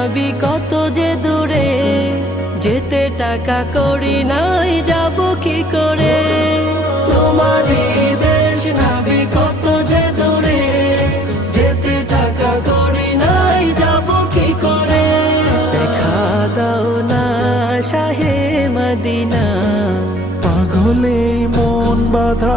নবী কত যে দূরে, যেতে টাকা করি নাই যাব কি করে। তোমারই দেশ নবী কত যে দূরে, যেতে টাকা করি নাই যাব কি করে। দেখা দাও না শাহে মদিনা, পাগলে মন বাধা